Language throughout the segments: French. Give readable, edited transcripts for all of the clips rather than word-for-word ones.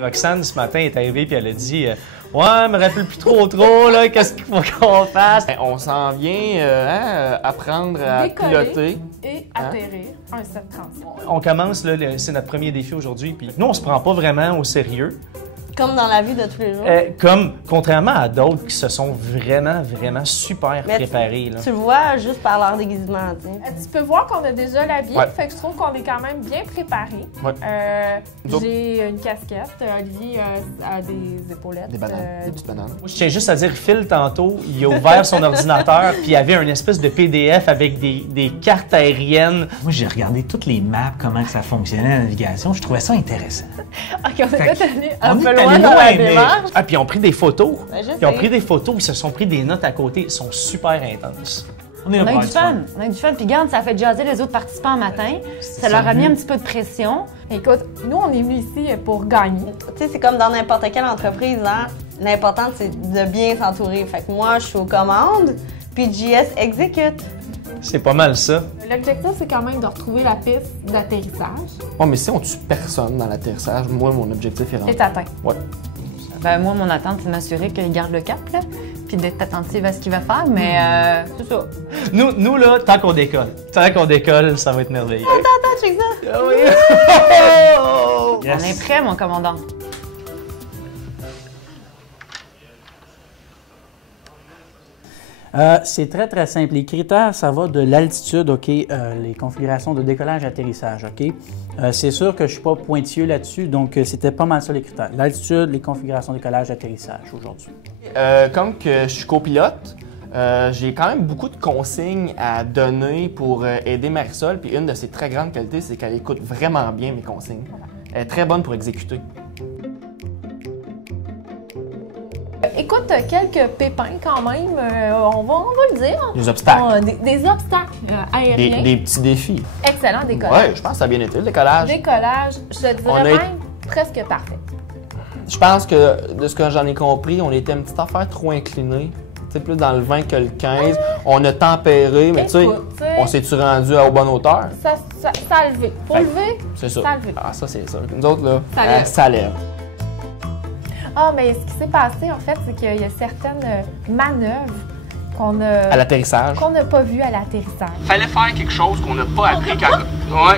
Roxane, ce matin, est arrivée et elle a dit ouais, je me rappelle plus trop, là, qu'est-ce qu'il faut qu'on fasse? Ben, on s'en vient apprendre à piloter. Et atterrir un 737. On commence, là, c'est notre premier défi aujourd'hui, puis nous, on se prend pas vraiment au sérieux. Comme dans la vie de tous les jours. Contrairement à d'autres qui se sont vraiment super préparés. Là. Tu le vois juste par leur déguisement, tu sais. Tu peux voir qu'on a déjà l'habit, Ouais. fait que je trouve qu'on est quand même bien préparé. Ouais. J'ai une casquette, Olivier a des épaulettes. Des bananes, des petites bananes. Je tiens juste à dire, Phil, tantôt, il a ouvert son ordinateur, puis il y avait une espèce de PDF avec des cartes aériennes. Moi, j'ai regardé toutes les maps, comment ça fonctionnait la navigation. Je trouvais ça intéressant. OK, on est peut-être allé un on peu est loin allé dans loin, la mais- démarche. Ah, puis ils ont pris des photos. Ben, je Ils ont sais. pris des photos, ils se sont pris des notes à côté. Ils sont super intenses. On est On là a pour eu du avoir fun. On a eu du fun. Puis regarde, ça a fait jaser les autres participants un matin. Ça leur a mis un petit peu de pression. Écoute, nous, on est venus ici pour gagner. Tu sais, c'est comme dans n'importe quelle entreprise, hein. L'important, c'est de bien s'entourer. Fait que moi, je suis aux commandes, puis JS exécute. C'est pas mal ça. L'objectif, c'est quand même de retrouver la piste d'atterrissage. Oh, mais si on tue personne dans l'atterrissage, moi, mon objectif est rendu. C'est atteint. Ouais. Ben, moi, mon attente, c'est de m'assurer qu'il garde le cap, là, puis d'être attentive à ce qu'il va faire. Mais c'est ça. Nous, là, tant qu'on décolle, ça va être merveilleux. Attends, check ça. Ah oui! On est prêt, mon commandant. C'est très simple. Les critères, ça va de l'altitude, OK, les configurations de décollage-atterrissage, OK. C'est sûr que je suis pas pointilleux là-dessus, donc c'était pas mal ça les critères. L'altitude, les configurations de décollage-atterrissage aujourd'hui. Comme que je suis copilote, j'ai quand même beaucoup de consignes à donner pour aider Marisol. Puis une de ses très grandes qualités, c'est qu'elle écoute vraiment bien mes consignes. Elle est très bonne pour exécuter. Écoute, quelques pépins quand même, on va le dire. Des obstacles. Des obstacles aériens. Des petits défis. Excellent décollage. Ouais, je pense que ça a bien été le décollage. Décollage, je te On dirais a- même presque parfait. Je pense que, de ce que j'en ai compris, on était une petite affaire trop inclinée. Tu sais, plus dans le 20 que le 15. On a tempéré, mais tu sais, Écoute, tu sais, on s'est-tu rendu à bonne hauteur? Ça a levé. Faut Fait- lever, C'est ça. ça a levé. Ah, ça, c'est ça. Nous autres, là, Ça lève. ça lève. Ah, mais ce qui s'est passé, en fait, c'est qu'il y a certaines manœuvres qu'on À l'atterrissage. n'a pas vues à l'atterrissage. Fallait faire quelque chose qu'on n'a pas appris,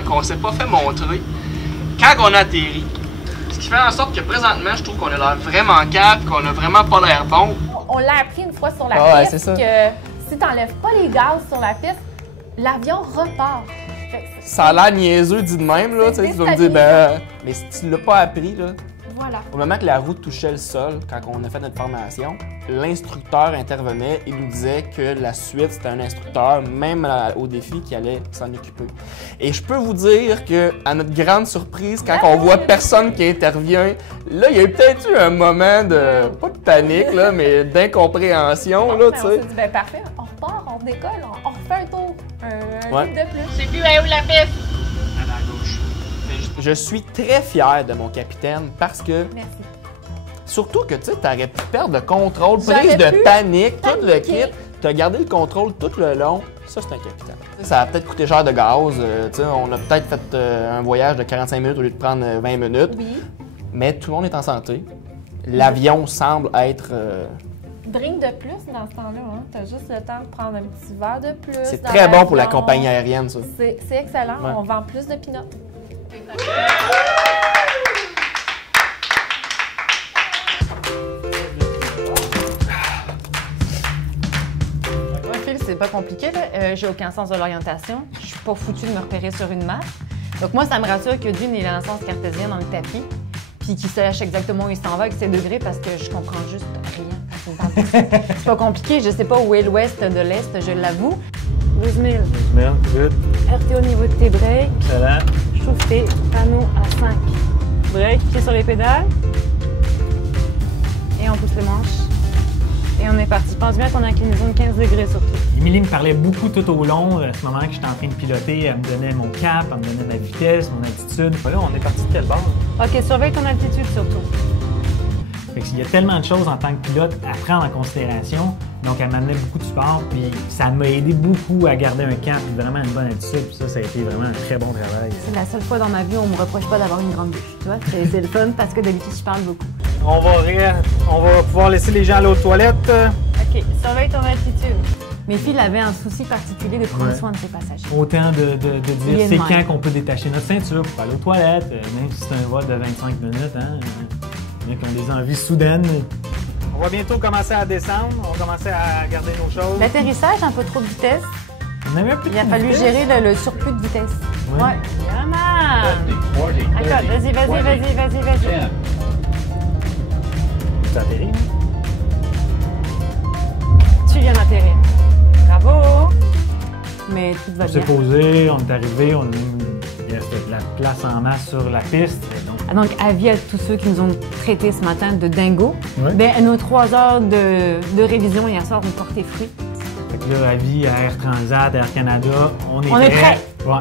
qu'on s'est pas fait montrer quand on a atterri. Ce qui fait en sorte que présentement, je trouve qu'on a l'air vraiment calme, qu'on a vraiment pas l'air bon. On l'a appris une fois sur la Ah ouais, piste c'est ça. que si t'enlèves pas les gaz sur la piste, l'avion repart. Fait que Ça a l'air niaiseux dit de même, là. Tu sais, tu vas me dire, ben, mais si tu l'as pas appris, là, voilà. au moment que la roue touchait le sol, quand on a fait notre formation, l'instructeur intervenait et nous disait que la suite, c'était un instructeur, même au défi, qui allait s'en occuper. Et je peux vous dire que, à notre grande surprise, quand on voit personne qui intervient, là, il y a eu peut-être eu un moment de, pas de panique, là, mais d'incompréhension, là, Ben, tu on sais. s'est dit, ben parfait, on repart, on décolle, on refait un tour, un Ouais. litre de plus. C'est plus où la piste? À la gauche. Je suis très fier de mon capitaine parce que, Merci. surtout que, tu sais, t'aurais pu perdre le contrôle, J'aurais prise de pu panique, tout le paniquer. kit. T'as gardé le contrôle tout le long. Ça, c'est un capitaine. Ça a peut-être coûté cher de gaz. Tu sais, on a peut-être fait un voyage de 45 minutes au lieu de prendre 20 minutes. Oui. Mais tout le monde est en santé. L'avion semble être... Drink de plus dans ce temps-là, hein. T'as juste le temps de prendre un petit verre de plus. c'est dans très bon pour la l'avion. compagnie aérienne, ça. C'est excellent, Ouais. on vend plus de peanuts. Moi, Phil, c'est pas compliqué, là. J'ai aucun sens de l'orientation. Je suis pas foutue de me repérer sur une map. Donc, moi, ça me rassure que d'une, il a un sens cartésien dans le tapis, puis qu'il sache exactement où il s'en va avec ses degrés parce que je comprends juste rien. quand il me parle. C'est pas compliqué, je sais pas où est l'ouest de l'est, je l'avoue. 12 000. Bien, good. RT au niveau de tes breaks. Excellent. Je trouve tes panneaux à 5. Break, pied sur les pédales. Et on pousse les manches. Et on est parti. Pense bien qu'on a inclinaison de 15 degrés surtout. Émilie me parlait beaucoup tout au long. À ce moment que j'étais en train de piloter, elle me donnait mon cap, elle me donnait ma vitesse, mon altitude. Là, on est parti de quelle base? OK, surveille ton altitude surtout. Fait qu'il y a tellement de choses en tant que pilote à prendre en considération. Donc, elle m'amenait beaucoup de support, puis ça m'a aidé beaucoup à garder un cap, puis vraiment une bonne attitude. Puis ça a été vraiment un très bon travail. C'est la seule fois dans ma vie où on me reproche pas d'avoir une grande bouche. Tu vois, c'est le fun parce que d'habitude, je parle beaucoup. On va pouvoir laisser les gens aller aux toilettes. OK, surveille ton altitude. Mes filles avaient un souci particulier de prendre soin de ses passagers. Autant de dire Bien c'est de quand même. qu'on peut détacher notre ceinture pour aller aux toilettes, même si c'est un vol de 25 minutes. Hein, il y en a qui ont des envies soudaines. On va bientôt commencer à descendre. On va commencer à garder nos choses. L'atterrissage, un peu trop de vitesse. On avait un peu Il a de fallu vitesse. gérer le surplus de vitesse. Ouais. Ouais. D'accord, vas-y. Ça atterrit. Tu viens d'atterrir. Bravo! Mais tout va On s'est bien. posé, on est arrivé, il y a de la place en masse sur la piste. Et donc, Donc, avis à tous ceux qui nous ont traités ce matin de dingo. Ouais. Ben, nos 3 heures de révision hier soir ont porté fruit. fait que là, avis à Air Transat, Air Canada, on est On est prêt. Ouais.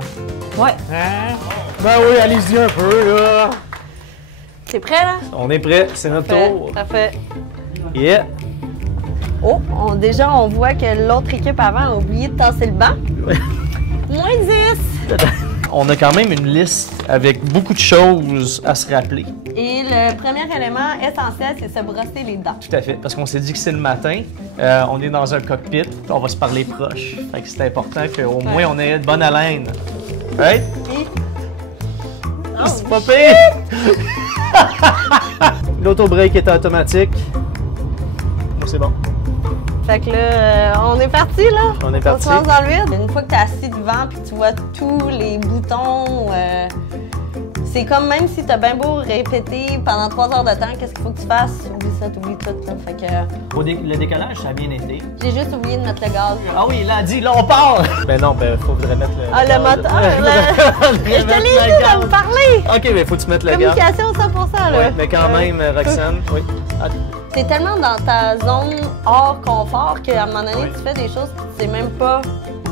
Ouais. Hein? Ben oui, allez-y un peu, là. T'es prêt, là? On est prêt, c'est notre tour. Parfait. Yeah! Oh, déjà, on voit que l'autre équipe avant a oublié de tasser le banc. Moins 10. On a quand même une liste avec beaucoup de choses à se rappeler. Et le premier élément essentiel, c'est se brosser les dents. Tout à fait, parce qu'on s'est dit que c'est le matin, on est dans un cockpit, on va se parler proche. Fait que c'est important qu'au moins on ait de bonne haleine. Right? C'est pas pire! L'auto-break est automatique. C'est bon. Fait que là, on est parti, là. On est parti. On se lance dans le vide. Une fois que t'es assis devant puis tu vois tous les boutons, c'est comme même si t'as bien beau répéter pendant 3 heures de temps, qu'est-ce qu'il faut que tu fasses? Oublie ça, t'oublies tout, là. Fait que Le décollage, ça a bien été. j'ai juste oublié de mettre le gaz. Ah oui, là, dit, là, on part! Ben non, ben, faudrait mettre le... Ah, le moteur! Je te l'ai dit de me parler! OK, mais faut que tu mettes le gaz. Communication 100%, là. Ouais, mais quand même, Roxane, oui. Ah, T'es tellement dans ta zone hors confort qu'à un moment donné, Oui. tu fais des choses que tu sais même pas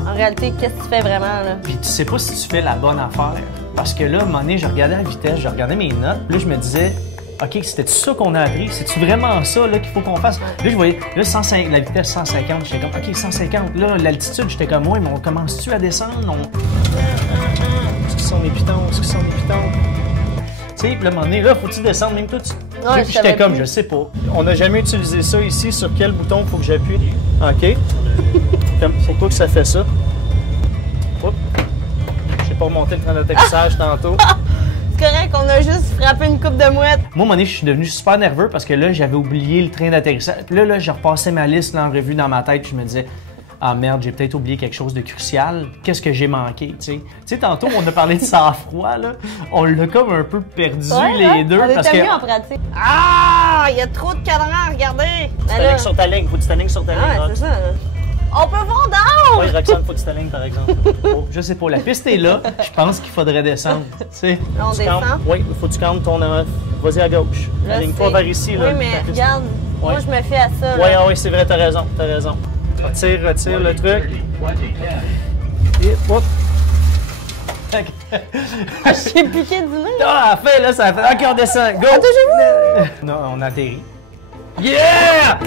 en réalité qu'est-ce que tu fais vraiment, là. Puis tu sais pas si tu fais la bonne affaire. Parce que là, à un moment donné, je regardais la vitesse, je regardais mes notes, puis là, je me disais, OK, c'était ça qu'on a appris? C'est-tu vraiment ça là, qu'il faut qu'on fasse? Là, je voyais, là, 105, la vitesse 150, j'étais comme, OK, 150. Là, l'altitude, j'étais comme, ouais, mais on commence-tu à descendre? Est-ce qu'ils sont des pitons? Est-ce qu'ils sont des pitons? Tu sais, puis là, à un moment donné, là, faut-tu descendre? Même toi, Ouais, puis je savais j'étais comme, plus. je sais pas. On n'a jamais utilisé ça ici. Sur quel bouton faut que j'appuie? OK. C'est quoi que ça fait ça? Oups. J'ai pas remonté le train d'atterrissage tantôt. C'est correct, on a juste frappé une coupe de mouette. Moi, à un moment donné, je suis devenu super nerveux parce que là, j'avais oublié le train d'atterrissage. Puis là, je repassais ma liste là, en revue dans ma tête. Puis je me disais, ah merde, j'ai peut-être oublié quelque chose de crucial. Qu'est-ce que j'ai manqué, tu sais? Tu sais, tantôt, on a parlé de sang-froid, là. On l'a comme un peu perdu, les deux. On Parce était que. mieux en pratique. Ah! Il y a trop de cadrans, regardez! Mais là- sur ta ligne, faut que tu t'alignes sur ta ligne. Ah, Rox. c'est ça. On peut voir d'en haut! Oui, Roxane, faut que tu t'alignes, par exemple. Oh, je sais pas, la piste est là. Je pense qu'il faudrait descendre. Tu sais. Là, on Tu descend. campes. Oui, il faut que tu campes ton. Vas-y à gauche. Là, Aligne-toi c'est- vers ici, là. Oui, mais ta piste. regarde, moi, Ouais. je me fie à ça, Oui, là. oui, c'est vrai, t'as raison, t'as raison. Retire le truc. Et, hop. J'ai piqué du nez. Ah, fait, là, ça fait. OK, on descend. Go! Attends, Non, on atterrit. Yeah!